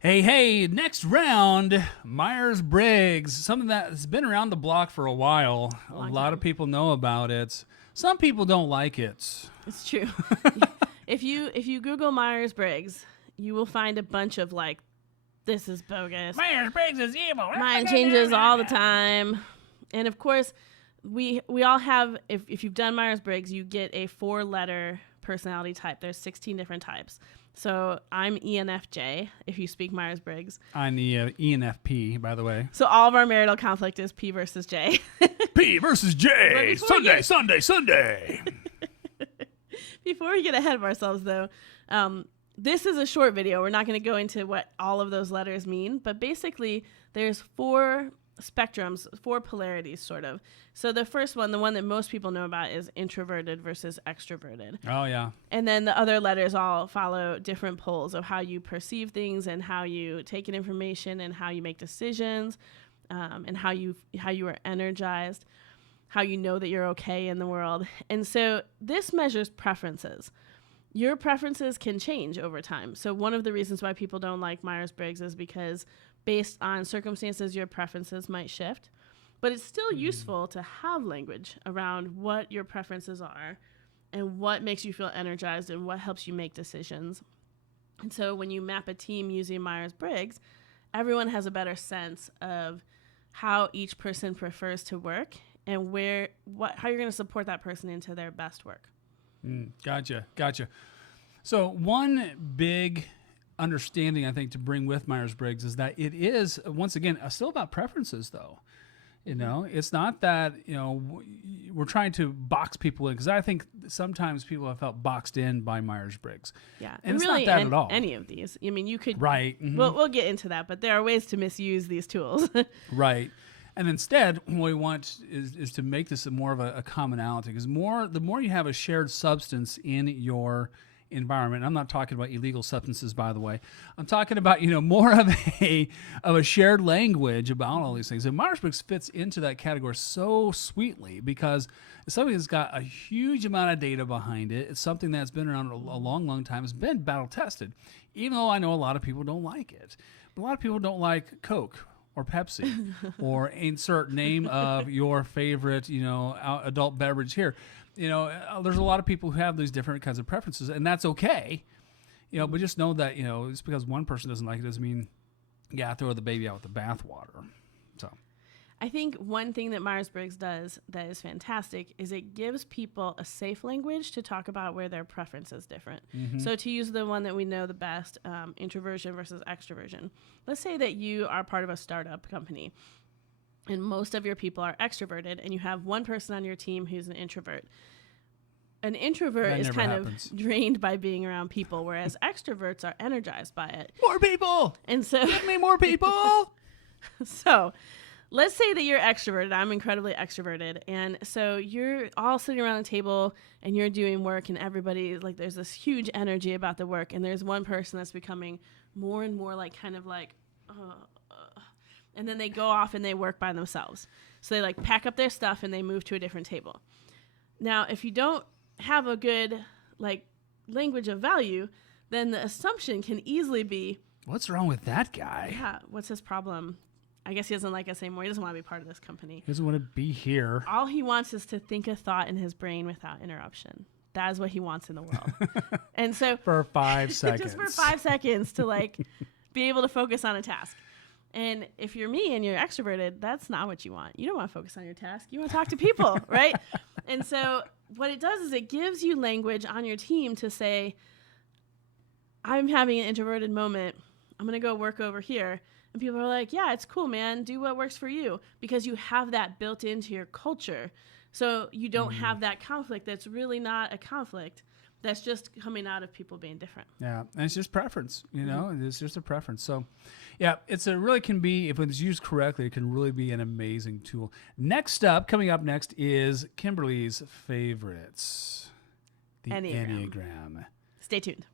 Hey, next round, Myers-Briggs, something that's been around the block for a while. A lot of people know about it. Some people don't like it. It's true. If you Google Myers-Briggs, you will find a bunch of like, this is bogus. Myers-Briggs is evil. Mine changes all the time. And of course, we all have, if you've done Myers-Briggs, you get a 4-letter personality type. There's 16 different types. So I'm ENFJ, if you speak Myers-Briggs. I'm the ENFP, by the way. So all of our marital conflict is P versus J. P versus J. Sunday. Before we get ahead of ourselves, though, this is a short video. We're not going to go into what all of those letters mean. But basically, there's 4 spectrums, 4 polarities, sort of. So the first one, the one that most people know about, is introverted versus extroverted. Oh, yeah. And then the other letters all follow different poles of how you perceive things and how you take in information and how you make decisions, and how you are energized, how you know that you're okay in the world. And so this measures preferences. Your preferences can change over time. So one of the reasons why people don't like Myers-Briggs is because based on circumstances, your preferences might shift. But it's still useful to have language around what your preferences are and what makes you feel energized and what helps you make decisions. And so when you map a team using Myers-Briggs, everyone has a better sense of how each person prefers to work and how you're going to support that person into their best work. Gotcha. So one big understanding, I think, to bring with Myers-Briggs is that it is, once again, still about preferences, though. You know, it's not that, we're trying to box people in, because I think sometimes people have felt boxed in by Myers-Briggs. Yeah. And it's really not that at all. Any of these. I mean, you could. Right. Mm-hmm. We'll get into that, but there are ways to misuse these tools. Right. And instead, what we want is to make this more of a commonality, because the more you have a shared substance in your environment. I'm not talking about illegal substances, by the way. I'm talking about, more of a shared language about all these things. And Myers-Briggs fits into that category so sweetly because it's something that's got a huge amount of data behind it. It's something that's been around a long, long time. It's been battle tested, even though I know a lot of people don't like it. But a lot of people don't like Coke or Pepsi or insert name of your favorite, adult beverage here. There's a lot of people who have these different kinds of preferences, and that's okay. But just know that, just because one person doesn't like it doesn't mean you gotta throw the baby out with the bathwater. So I think one thing that Myers-Briggs does that is fantastic is it gives people a safe language to talk about where their preference is different. Mm-hmm. So to use the one that we know the best, introversion versus extroversion. Let's say that you are part of a startup company and most of your people are extroverted and you have one person on your team who's an introvert. An introvert is kind of drained by being around people, whereas extroverts are energized by it. More people! And so give me more people! So let's say that you're extroverted. I'm incredibly extroverted. And so you're all sitting around the table and you're doing work and everybody, like there's this huge energy about the work. And there's one person that's becoming more and more and then they go off and they work by themselves. So they pack up their stuff and they move to a different table. Now, if you don't have a good language of value, then the assumption can easily be, what's wrong with that guy? Yeah, what's his problem? I guess he doesn't like us anymore. He doesn't want to be part of this company. He doesn't want to be here. All he wants is to think a thought in his brain without interruption. That is what he wants in the world. And so for 5 seconds. Just for 5 seconds to be able to focus on a task. And if you're me and you're extroverted, that's not what you want. You don't want to focus on your task. You want to talk to people, right? And so what it does is it gives you language on your team to say, I'm having an introverted moment. I'm going to go work over here. And people are like, yeah, it's cool, man. Do what works for you. Because you have that built into your culture. So you don't have that conflict that's really not a conflict. That's just coming out of people being different. Yeah, and it's just preference, It's just a preference. So, yeah, really can be, if it's used correctly, it can really be an amazing tool. Coming up next is Kimberly's favorites, the Enneagram. Stay tuned.